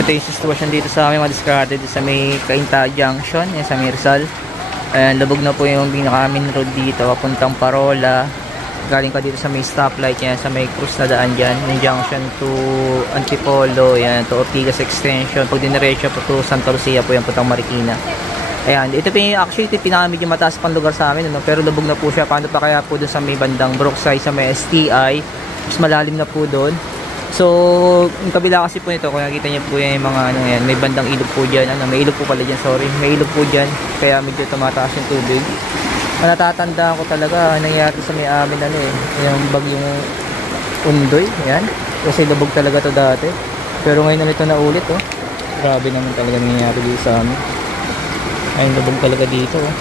Ito yung sitwasyon dito sa amin, mga diskarte dito sa may Cainta Junction, yan sa may Rizal. Ayan, lubog na po yung pinaka-main road dito, papuntang Parola. Galing ka dito sa may stoplight, yan, sa may cruise na daan dyan, yung junction to Antipolo, yan, to Ortigas Extension. Pag diniretso po to Santa Lucia po yan, puntang Marikina. Ayan, ito actually ito pinaka-medyo mataas pang lugar sa amin, ano? Pero lubog na po siya. Paano pa kaya po doon sa may bandang Brookside, sa may STI, mas malalim na po doon. So, yung kabila kasi po nito, kung nakita niyo po yan, yung mga ano yan, may bandang ilog po dyan, ano, may ilog po pala dyan, sorry, may ilog po dyan, kaya medyo tumataas yung tubig. Natatandaan ko talaga, nangyari sa may amin, ano eh, yung bagyong Undoy, yan, kasi lubog talaga to dati, pero ngayon na ito na ulit, oh, grabe naman talaga nangyari dito sa amin, ayun, lubog talaga dito, oh,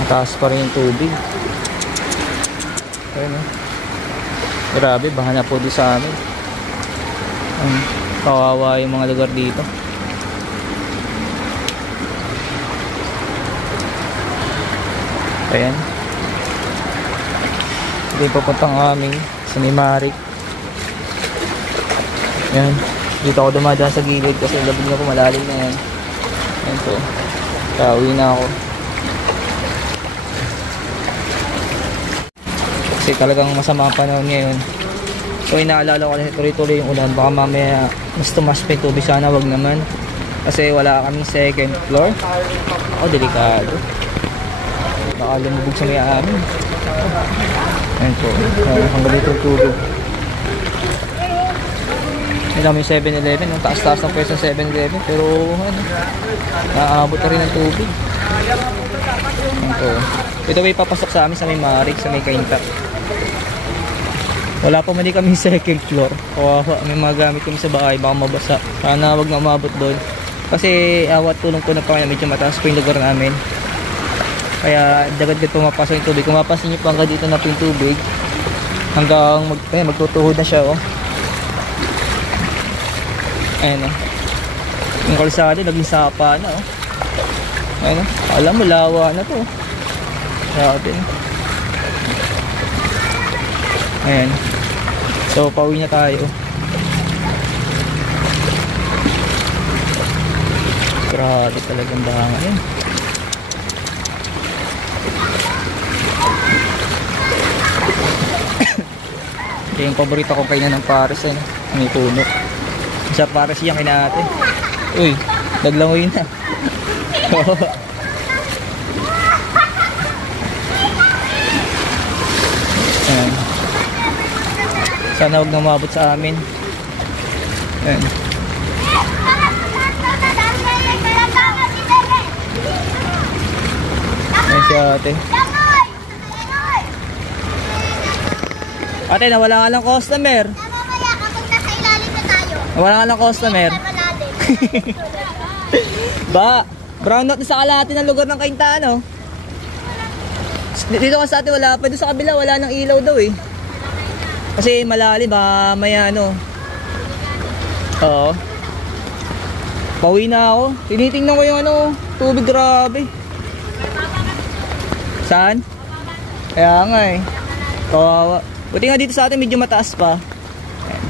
mataas pa rin yung tubig, ayun, oh. Grabe, baha na po doon sa amin. Kawawa yung mga lugar dito. Ayan. Hindi papuntang aming sa Nimarik. Ayan. Dito ako dumadaan sa gilid kasi labig na po, malalim na yan. Ayan po. Kauwi na ako. Kasi talagang masama ang panahon ngayon. So inaalala ko kasi tuloy-tuloy yung ulan. Baka mamaya mas tumas pa yung tubig. Sana wag naman. Kasi wala kaming second floor. Oh, delikado. Baka lumubog sa may amin. Ayan po. Hanggang dito yung tubig. May namin 7-Eleven. No? Taas-taas ng pwesto ng 7-Eleven. Pero ano, naaabot na rin ang tubig. Ayan po. Ito may papasok sa amin sa may Marik, sa may Cainta. Wala pa man din kami second floor. Kawawa, may mga gamit kami sa bahay, baka mabasa. Sana wag na umabot doon. Kasi awat tulong ko na pa kaya medyo mataas po yung lugar namin. Kaya dagad-dagad pumapasok yung tubig. Kung mapasin nyo pa hanggang dito na po yung tubig, hanggang magtutuhod na siya, oh. Ayan, oh. Yung kalsada, naging sapa na, oh. Ayan, oh. Alam mo, lawa na to. Grabe. Ayan. So, pauwi na tayo. Grabe talagang baha ngayon. Ito yung paborito kong kainan ng pares, eh. May puno. Sa pares yung kinate. Uy, naglangoy na. Ayan. Sana huwag na mabot sa amin. Ayan. Ayan si ate. Ate, nawala ka lang customer. Mamaya kapag nasa ilalim na tayo. Nawala ka lang customer. Ba, brown out na sa kalahati ng lugar ng Cainta, ano? Dito kasi sa atin wala pa. Doon sa kabila wala nang ilaw daw eh. Kasi malalim ba, may ano. Oo. Pauwi na ako. Tinitingnan ko yung ano, tubig, grabe. Saan? Kaya nga eh. Kawawa. Buti nga dito sa atin medyo mataas pa. Ayan.